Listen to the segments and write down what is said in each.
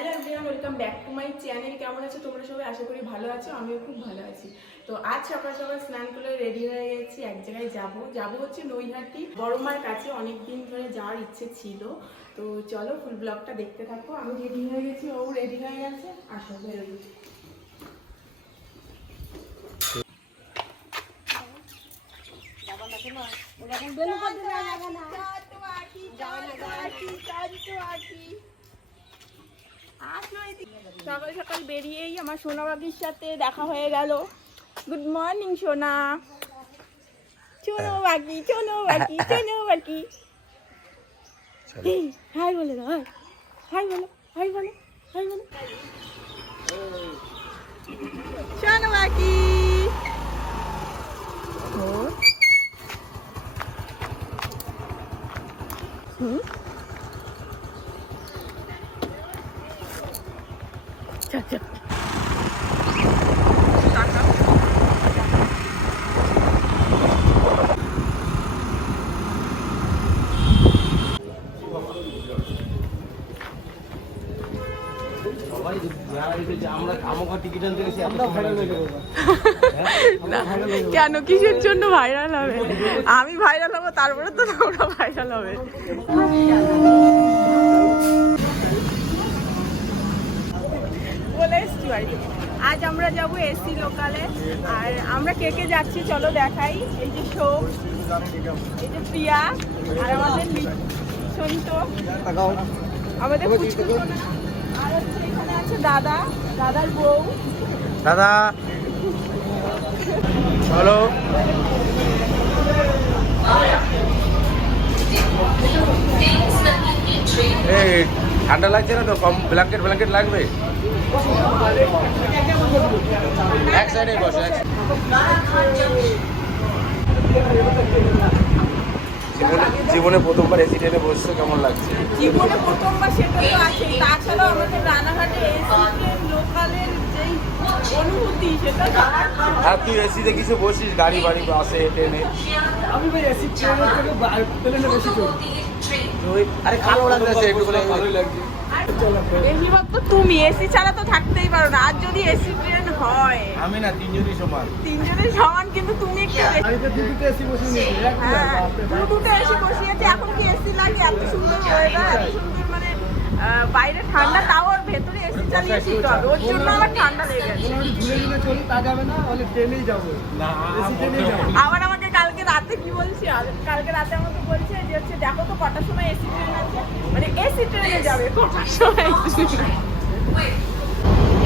Hello everyone, welcome back to my channel. কেমন আছো তোমরা সবাই? আশা করি ভালো আছো, আমিও খুব ভালো আছি। তো আজ সকাল সকাল স্নান করে রেডি হয়ে গেছি, এক জায়গায় যাব হচ্ছে নৈহাটি বড় মার কাছে। অনেকদিন ধরে যাওয়ার ইচ্ছে ছিল, তো চলো ফুল ব্লগটা দেখতে থাকো। আমি রেডি হয়ে গেছি, ও রেডি হয়ে গেছে, আসো বেরোবো। সকাল সকাল বেরিয়েই আমার সোনা বাগির সাথে দেখা হয়ে গেল। গুড মর্নিং সোনা। চনো বাকি চনো বাকি চনো বাকি। হাই বলে দাও, হাই বলো, হাই বলো, হাই বলো। চনো বাকি। চল চল। কেন, কিসের জন্য ভাইরাল হবে? আমি ভাইরাল হবো, তারপরে তো তোমরা ভাইরাল হবে। বলে এসছি বাড়ি। আজ আমরা যাবো এসি লোকালে। আর আমরা কে কে যাচ্ছি চলো দেখাই। এই যে শোক, এই যে প্রিয়া, আর আমাদের সন্ত, আমাদের পুচকু, আর হচ্ছে এখানে আছে দাদা, দাদার বউ। দাদা চলো। এই ঠান্ডা লাগছে না তো? কম ব্ল্যাঙ্কেট ব্ল্যাঙ্কেট লাগবে? এক সাইডে বসে। জীবনে প্রথমবার এসি ট্রেনে বসছে, কেমন লাগছে? জীবনে প্রথমবার, সেটা তো আছে। তাছাড়াও আমাদের রানাঘাটে এসি ট্রেন লোকালের যেই অনুভূতি, সেটা আর তুই এসিতে কিছু বসিস? গাড়ি বাড়ি বাসে ট্রেনে? আমি ভাই এসি ট্রেনের থেকে প্লেনে বেশি চড়ি। আরে কালো লাগছে একটু, ভালোই লাগছে। বেশিরভাগ তো তুমি এসি ছাড়া তো থাকতেই পারো না। আর যদি এসি ট্রেন হয়, আমি না, তিনজনই সমান। তিনজনের সমান, কিন্তু তুমি একটু দুটো এসি বসিয়ে নিয়েছি। দুটো এসি বসিয়েছে। এখন কি এসি লাগে? এত সুন্দর ওয়েদার, এত সুন্দর, মানে বাইরে ঠান্ডা, তাও ওর ভেতরে এসি চালিয়ে শীত হবে। ওর জন্য আমার ঠান্ডা লেগে গেছে। ঝুলে ঝুলে চলি, তা যাবে না, বলে ট্রেনেই যাবো। এসি ট্রেনেই যাবো। আবার আমাকে কালকে রাতে কি বলছি, কালকে রাতে আমাকে বলছে যে হচ্ছে দেখো তো কটার সময় এসি ট্রেন আছে, মানে এসি ট্রেনে যাবে কটার সময়।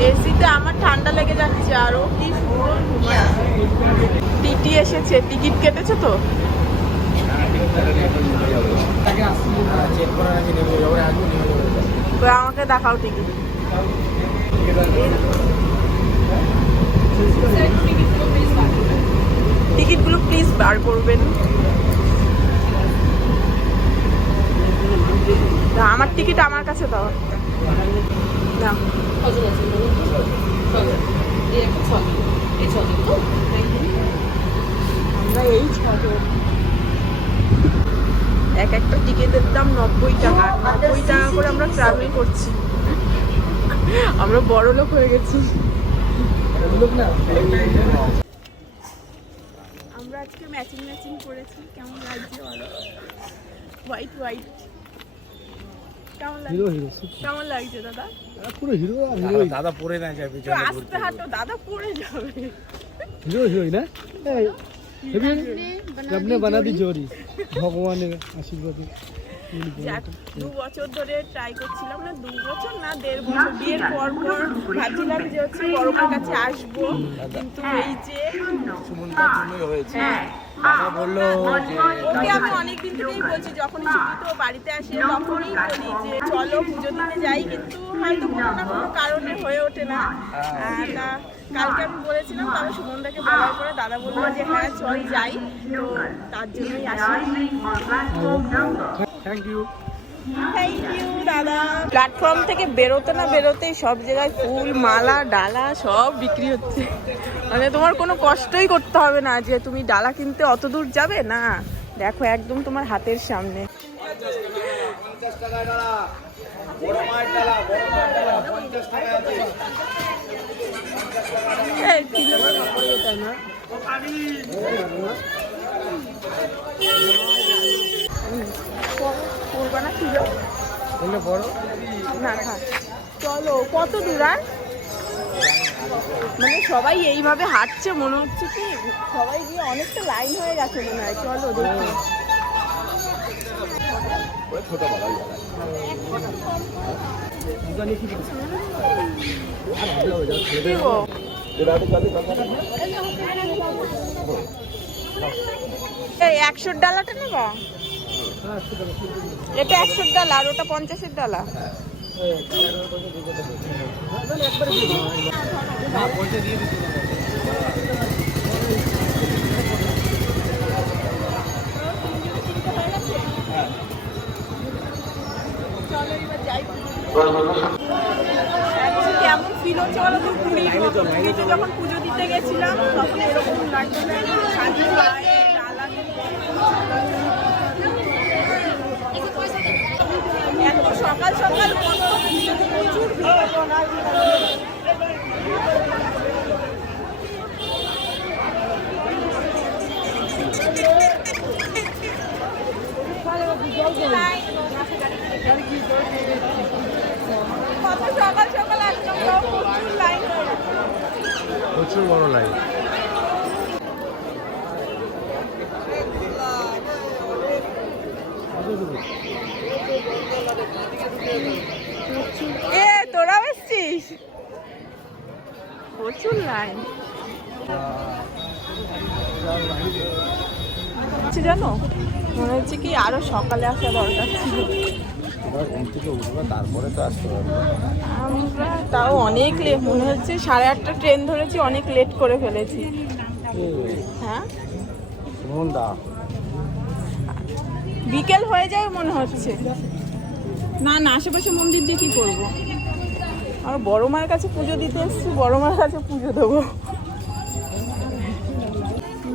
এসিতে আমার ঠান্ডা লেগে যাচ্ছে, আর ও কি সুন্দর ঘুমায়। টিটি এসেছে, টিকিট কেটেছো তো? আমাকে দেখাও টিকিট। টিকিটগুলো প্লিজ বার করবেন। আমার টিকিট আমার কাছে দাও। দাও। আমরা এই ছজন, এক একটা টিকিটের দাম 90 টাকা। 90 টাকা করে আমরা ট্রাভেল করছি। আমরা বড় লোক হয়ে গেছি। আমরা আজকে ম্যাচিং ম্যাচিং করেছি। কেমন লাগছে বলো? হোয়াইট হোয়াইট কেমন লাগছে? কেমন লাগছে দাদা? পুরো হিরো। দাদা পড়ে না যাবে, আস্তে হাঁটো, দাদা পড়ে যাবে। হিরো হিরোই না, রবনে বানা দি জোড়ি, ভগবানের আশীর্বাদে। 2 বছর ধরে ট্রাই করছিলাম, না 2 বছর না 1.5 বছর, বিয়ের পর ভাবছিলাম যে হচ্ছে বড়মার কাছে আসবো, কিন্তু এই যে সুমনটার জন্যই হয়েছে। দাদা বললো যে ওকে আমি অনেকদিন থেকেই বলছি, যখনই ছুটিতে ও বাড়িতে আসে তখনই বলি যে চলো পুজো দিতে যাই, কিন্তু হয়তো কোনো না কোনো কারণে হয়ে ওঠে না। কালকে আমি বলেছিলাম, তবে সুমনদাকে বলার পরে দাদা বললো যে হ্যাঁ চল যাই, তো তার জন্যই আসি। Thank you. থ্যাংক ইউ দাদা। প্ল্যাটফর্ম থেকে বেরোতে না বেরোতে সব জায়গায় ফুল, মালা, ডালা সব বিক্রি হচ্ছে। মানে তোমার কোনো কষ্টই করতে হবে না যে তুমি ডালা কিনতে অত দূর যাবে না। দেখো একদম তোমার হাতের সামনে। 50 টাকায় ডালা, বড় মায়ের ডালা, বড় মায়ের ডালা। এই করবা না ছিল না খা চলো। কত দূর আর? মানে সবাই এইভাবে হাঁটছে মনে হচ্ছে কি সবাই গিয়ে অনেকটা লাইন হয়ে গেছে মনে হয়। চলো দেখি। কি গো? এই 100 ডালাটা নেবা? এটা 100 ডালা আর ওটা 50 ডালা। কেমন ফিল হচ্ছে বলো তো? পুরীতে যখন পুজো দিতে গেছিলাম তখন এরকম লাগছিল। এত সকাল সকাল প্রচুর কত সকাল সকাল আসলাম তাও প্রচুর লাইন, প্রচুর বড় লাইন। এ তোরা এসছিস? প্রচুর লাইন জানো, মনে হচ্ছে কি আরো সকালে আসা দরকার ছিল। তারপরে তো আসতে পারবো আমরা তাও অনেক লেট, মনে হচ্ছে 8:30 ট্রেন ধরেছি, অনেক লেট করে ফেলেছি। হ্যাঁ বিকেল হয়ে যায় মনে হচ্ছে। না না আশেপাশে মন্দির দিয়ে কি করবো? আর বড় মায়ের কাছে পুজো দিতে এসছি, বড় মায়ের কাছে পুজো দেবো।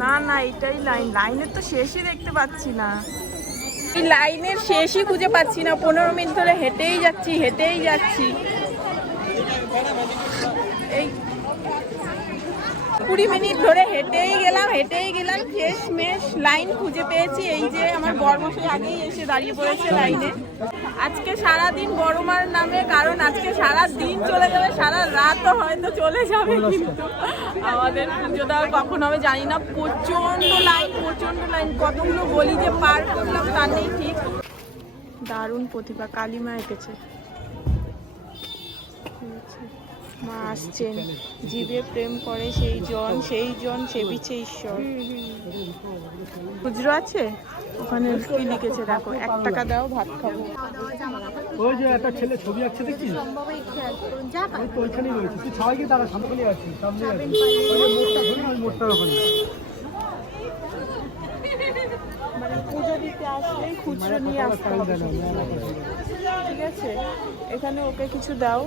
না না এটাই লাইন, লাইনের তো শেষই দেখতে পাচ্ছি না। এই লাইনের শেষই খুঁজে পাচ্ছি না। 15 মিনিট ধরে হেঁটেই যাচ্ছি এই 20 মিনিট ধরে হেঁটেই গেলাম শেষমেশ লাইন খুঁজে পেয়েছি। এই যে আমার বড়মশাই আগেই এসে দাঁড়িয়ে পড়েছে লাইনে। আজকে সারাদিন বড় মার নামে, কারণ আজকে সারা দিন চলে যাবে, সারা রাতও হয়তো চলে যাবে, কিন্তু আমাদের পুজো দেওয়া কখন হবে জানি না। প্রচন্ড লাইন, কতগুলো গলি যে পার করলাম তার নেই ঠিক। দারুণ প্রতিভা, কালিমা এঁকেছে। মা আসছেন, জীবে প্রেম করে সেই জন সেবিছে ঈশ্বর। খুচরো আছে ওখানে, কি লিখেছে দেখো, 1 টাকা দাও ভাত খাবো। ওই যে একটা ছেলে ছবি আঁকছে দেখছিস, ওইখানেই রয়েছে। তুই সবাইকে তারা সামনে আছিস, সামনে মোটটার ওখানে। মানে পুজো দিতে আসলেই খুচরো নিয়ে আসতে হবে, ঠিক আছে? এখানে ওকে কিছু দাও।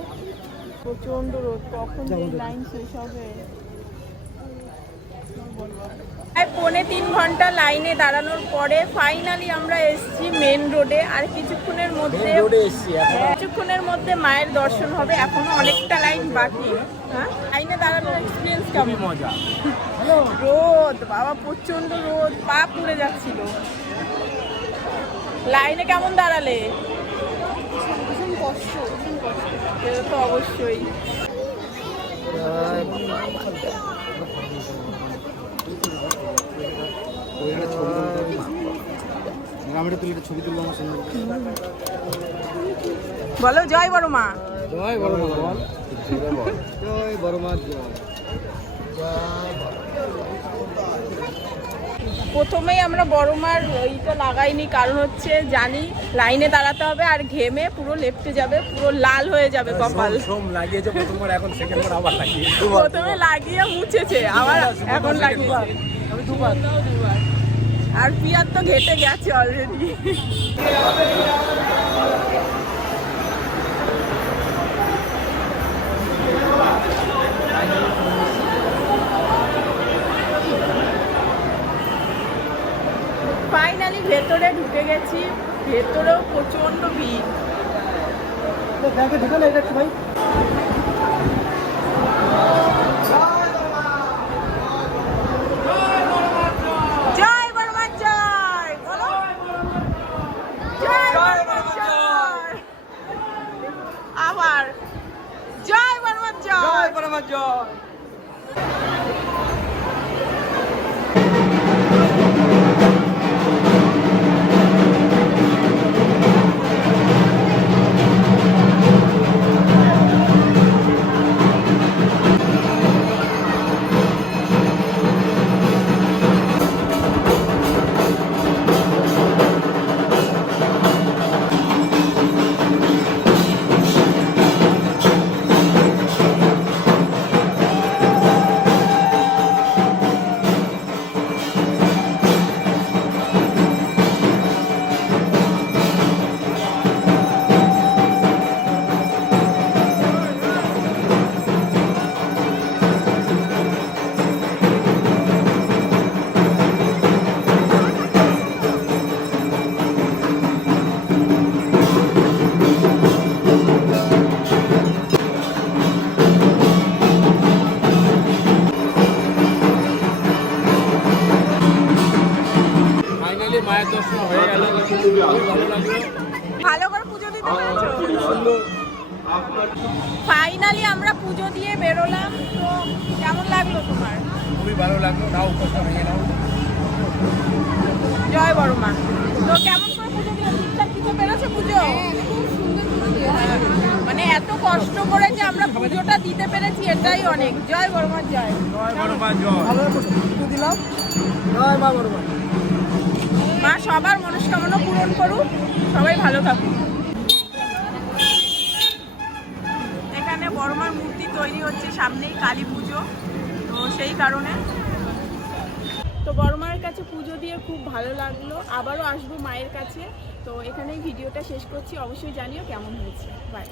প্রচন্ড রোদ, কখন লাইন শেষ হবে? 2.5 ঘন্টা লাইনে দাঁড়ানোর পরে ফাইনালি আমরা এসেছি মেন রোডে। আর কিছুক্ষণের মধ্যে মায়ের দর্শন হবে। এখনো অনেকটা লাইন বাকি। হ্যাঁ, লাইনে দাঁড়ানোর এক্সপিরিয়েন্স কেমন? মজা। রোদ বাবা, প্রচন্ড রোদ, পা পুড়ে যাচ্ছিল। লাইনে কেমন দাঁড়ালে? ভীষণ কষ্ট। এটা তো অবশ্যই। ছবি তুলবো আমার সঙ্গে। বলো জয় বড় মা। জয় বড় মা বল। জয় বড় মা জয়। প্রথমেই আমরা বড় মার ওইটা লাগাইনি, কারণ হচ্ছে জানি লাইনে দাঁড়াতে হবে আর ঘেমে পুরো লেপটে যাবে, পুরো লাল হয়ে যাবে কপাল। লাগিয়েছে প্রথমবার, এখন সেকেন্ডবার আবার লাগিয়ে। প্রথমে লাগিয়ে মুছেছে, আবার এখন লাগিয়েছে। আমি দুবার। আর পিয়ার তো ঘেটে গেছে অলরেডি। ফাইনালি ভেতরে ঢুকে গেছি, ভেতরেও প্রচন্ড ভিড়। ব্যাগে ঢুকে না এটা ভাই। বাবার জয়। ফাইনালি মায়ের দর্শন হয়ে গেল, খুবই ভালো লাগলো। ভালো করে পুজো দিতে পেরেছো? খুব সুন্দর। ফাইনালি আমরা পুজো দিয়ে বেরোলাম, তো কেমন লাগলো তোমার? খুবই ভালো লাগলো। নাও কষ্ট ভেঙে নাও। জয় বড় মা। তো কেমন করে পুজো দিলে? ঠিকঠাক দিতে পেরেছো পুজো? মানে এত কষ্ট করে যে আমরা পুজোটা দিতে পেরেছি, এটাই অনেক। জয় বড় মা জয়। জয় বড় মা জয়। ভালো করে পুজো দিলাম। জয় মা বড় মা। মা সবার মনস্কামনা পূরণ করুক, সবাই ভালো থাকুক। এখানে বড় মার মূর্তি তৈরি হচ্ছে, সামনেই কালী পুজো, তো সেই কারণে। তো বড় মায়ের কাছে পুজো দিয়ে খুব ভালো লাগলো, আবারও আসবো মায়ের কাছে। তো এখানেই ভিডিওটা শেষ করছি, অবশ্যই জানিও কেমন হয়েছে। বাই।